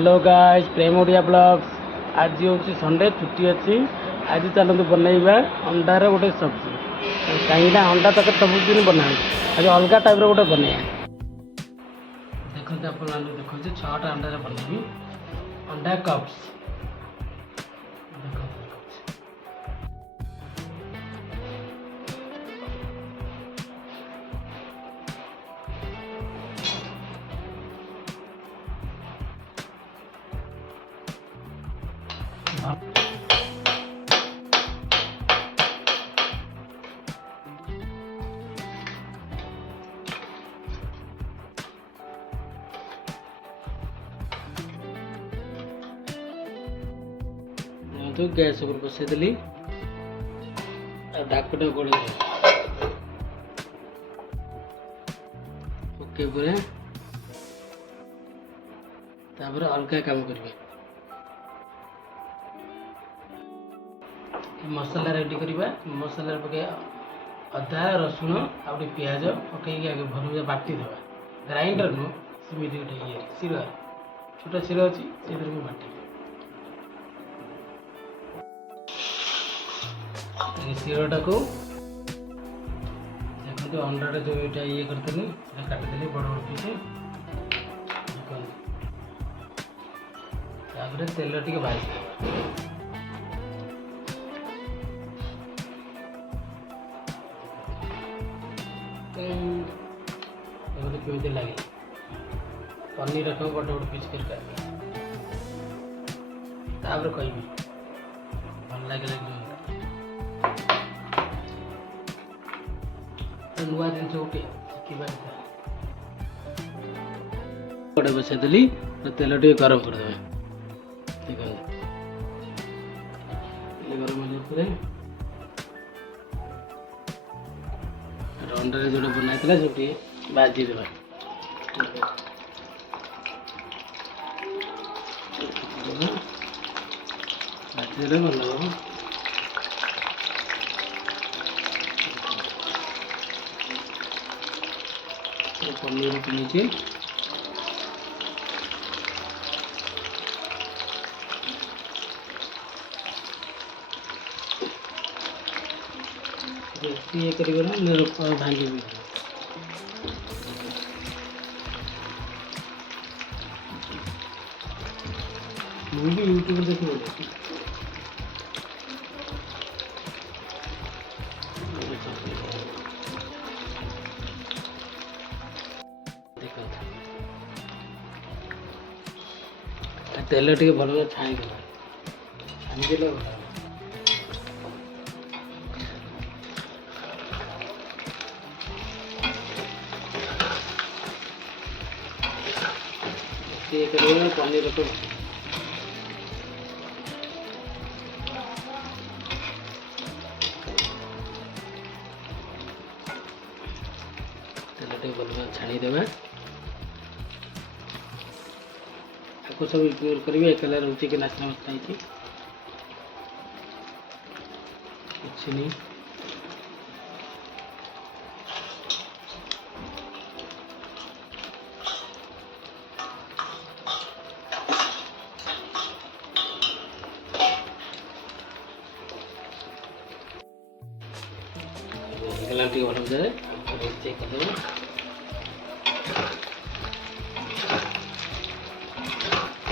Hello guys, प्रेम Odia blogs. आज हूँ Sunday, छुट्टी अच्छी। आज चलते बनइबा अंडार गोटे सब्जी। कहीं अंडा तक सबुदिन बना आज अलग टाइप गोटे बनइबा। देखते आप देखते 6टा अंडार बनइबी अंडा कप्स। तो गैस ऊपर बसईदेली डाकटा गोल ओके पूरा तापर अलग काम करेंगे। मसला रेडी करवा। मसला पके अदा रसुण आ पियाज पकई आगे भल बाटी देवा। ग्राइंडर नुह सेमती गोटे ये शिल छोटा शिल अच्छी से बाटी शिलटा को देखते अंडा जो ये ये करते काटिदेली बड़ बड़ पीस। तेल टे भाजी केमी लगे पनीर रख बड़ बड़ पीस कर कह भल लगे नुआ जिन गोटे गोटे बसईदेली तेल टे गरम करदे। गरम हो अंडा जो बनाई सब बाजी देवा। बाजी भल हम पनीर किनी ये कर भांगी भी मुझे यूट्यूब देख तेल टे भल छाई छाणीदे भल ये करेंगे। पनीर रखो तेल टे भल छाणीदे आपको सब इग्नोर करेंगे। एकला रोचे कि नाचना मसला कुछ नहीं। टे भल जाए चेक करदे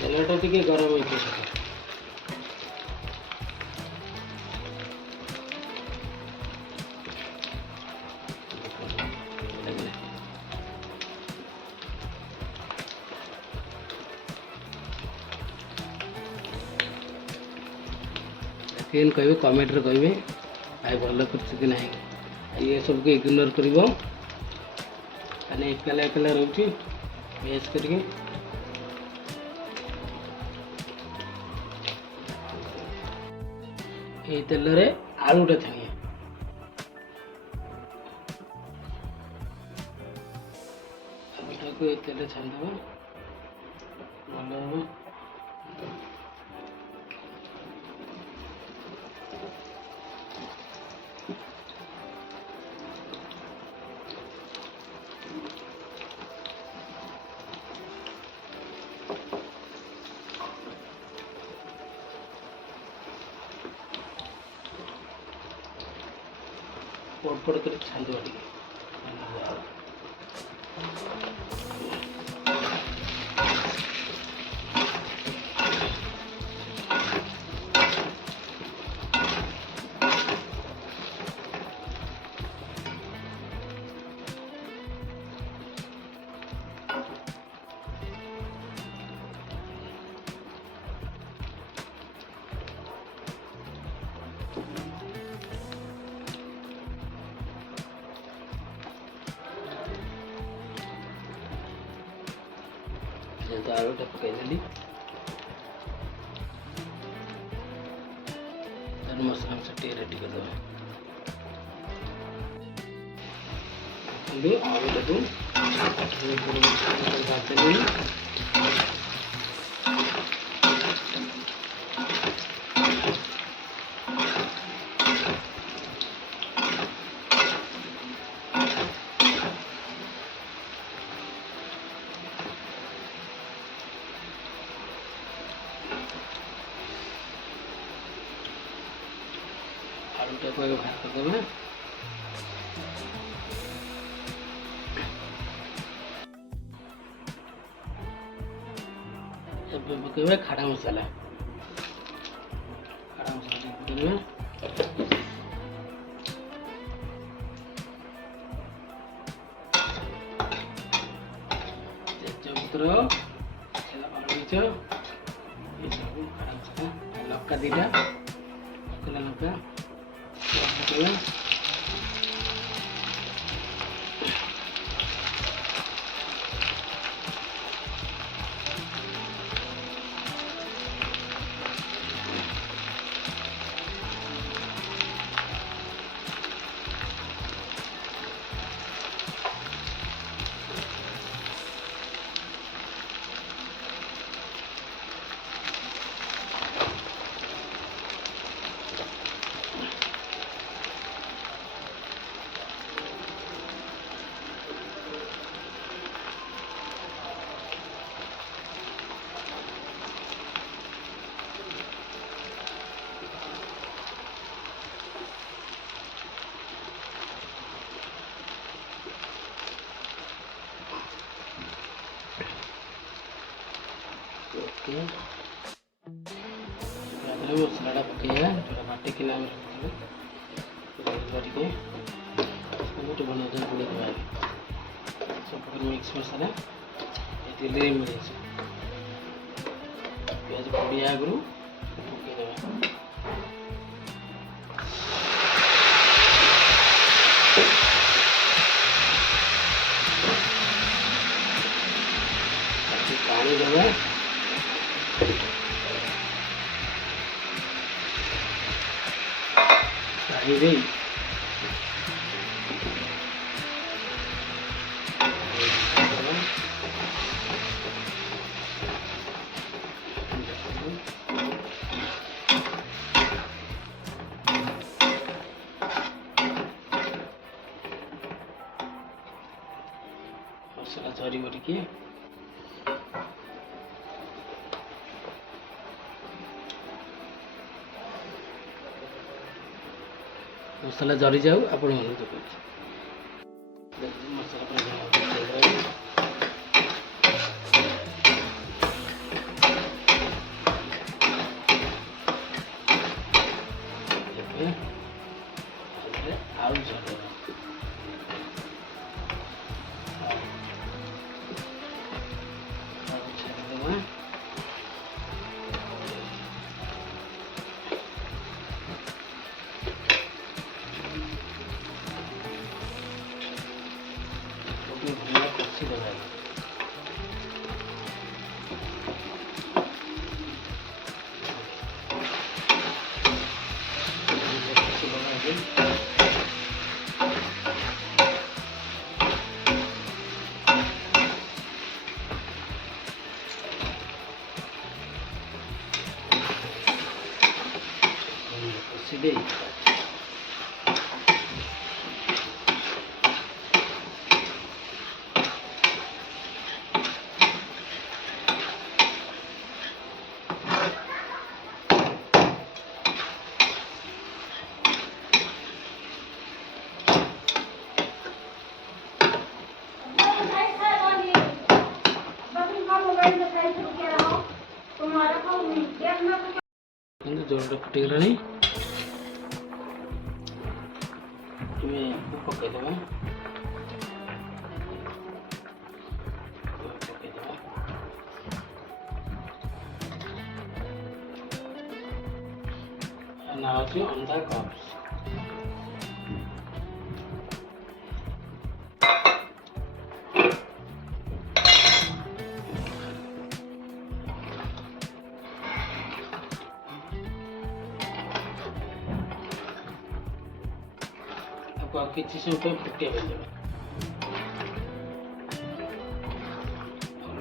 तेलटा टे गरम हो कहे कमेंट कहे भाई भल कर ना ये सबको इग्नोर कर एकला एकला रोचे बेस करके ये तेल रे आलूटा छाणिया आलूटा को ये तेल छाणीदेव भल हम। ପଡ଼ ପଡ଼ କରି ଛାଣିଦେବା ଟିକେ। ଯେହେତୁ ଆଳୁଟା ପକାଇଦେଲି ତାର ମସଲା ଟିକେ ରେଡ଼ି କରିଦେବା। ଆଳୁଟାକୁ ଭାଜିଦେଲି। आलूटाକୁ आगे बाहर करदेवे। ଏବେ ପକେଇବା ଖାଡ଼ା ମସଲା। ଖାଡ଼ା ମସଲା ପକେଇଦେବେ। ତେଜପତ୍ର, ଅଳେଇଚ, ଏସବୁ ଖାଡ଼ା ମସଲା, ଲଙ୍କା ଦୁଇଟା, ଶୁଖିଲା ଲଙ୍କା ପକେଇବା। ओके मसला पकड़ा जो बाटिक बना सब मिक्स मसला तेल मिले प्याज पड़िया आगु पानी देवा पानी दे मसला झरी बड़ी मसला जरी जाऊ आपण मसला आलू छाड़ कसी दबा दे ଗୋଟେ ଫୁଟିଗଲାଣି। ଏବେ ପକାଇଦେବା। ନା ହେଉଛି ଅଣ୍ଡା କପ୍ସ। କିଛି ସମୟ ଫୁଟେଇବା ଦେବା।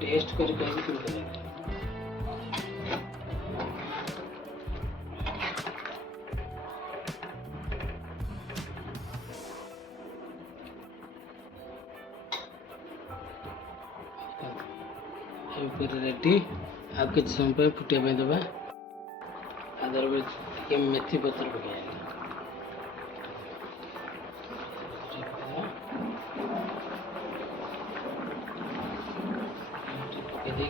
ଟେଷ୍ଟ କରି କହିବି କେମିତି ଲାଗେ। रेडी आ किसी समय फुटाई देवा। आदर मेथी पत्र पकड़ रेडी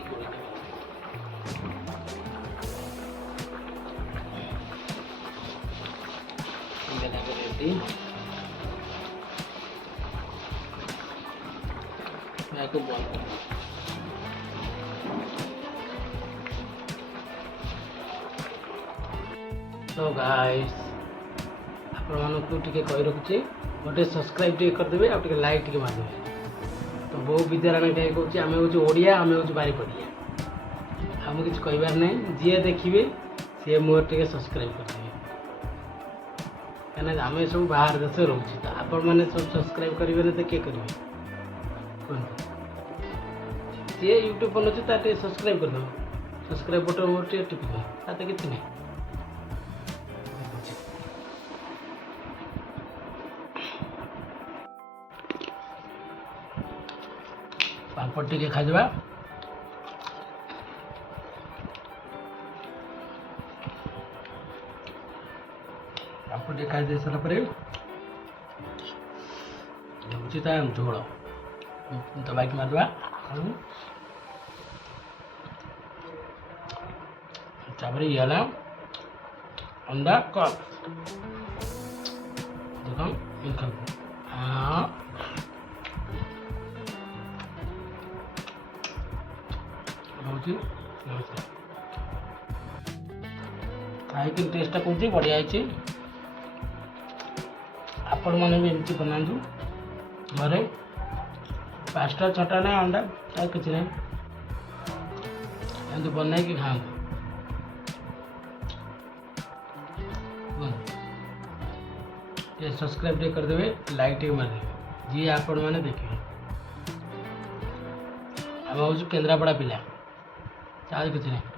को बंद कर। तो गाइस आपण टे कही रखुचे गोटे सब्सक्राइब टे करदे आ लाइक टे मारदे। तो बहुत विद्यारायण कहीं कहूँ आम हूँ ओडिया आम हूँ बारीपड़िया आम किसी कहबार ना जी देखिए सी मोर टे सब्सक्राइब करदे कहीं आम सब बाहर देश रोचे तो आपण मैंने सब सब्सक्राइब करेंगे तो किए करेंगे सी यूट्यूब बनाऊँ ता सब्सक्राइब करदे सब्सक्राइब बटन मोर टे टिपे ताते किसी नहीं। पापड़ टे खाइबा पापड़ टे खाई दे सारा झोल दबाई मारवा ये अंडा कप देख खाई टेस्ट कौन बढ़िया है। आपण मैंने भी एमती बनातु घरे 5टा 6टा ना अंडा किसी ना एमती बन कि खाँतु। ये सब्सक्राइब टे करदे लाइक टे मारदे जी आपण मैंने देखिए आम हूँ केन्द्रापड़ा पिला चाल किसी नहीं।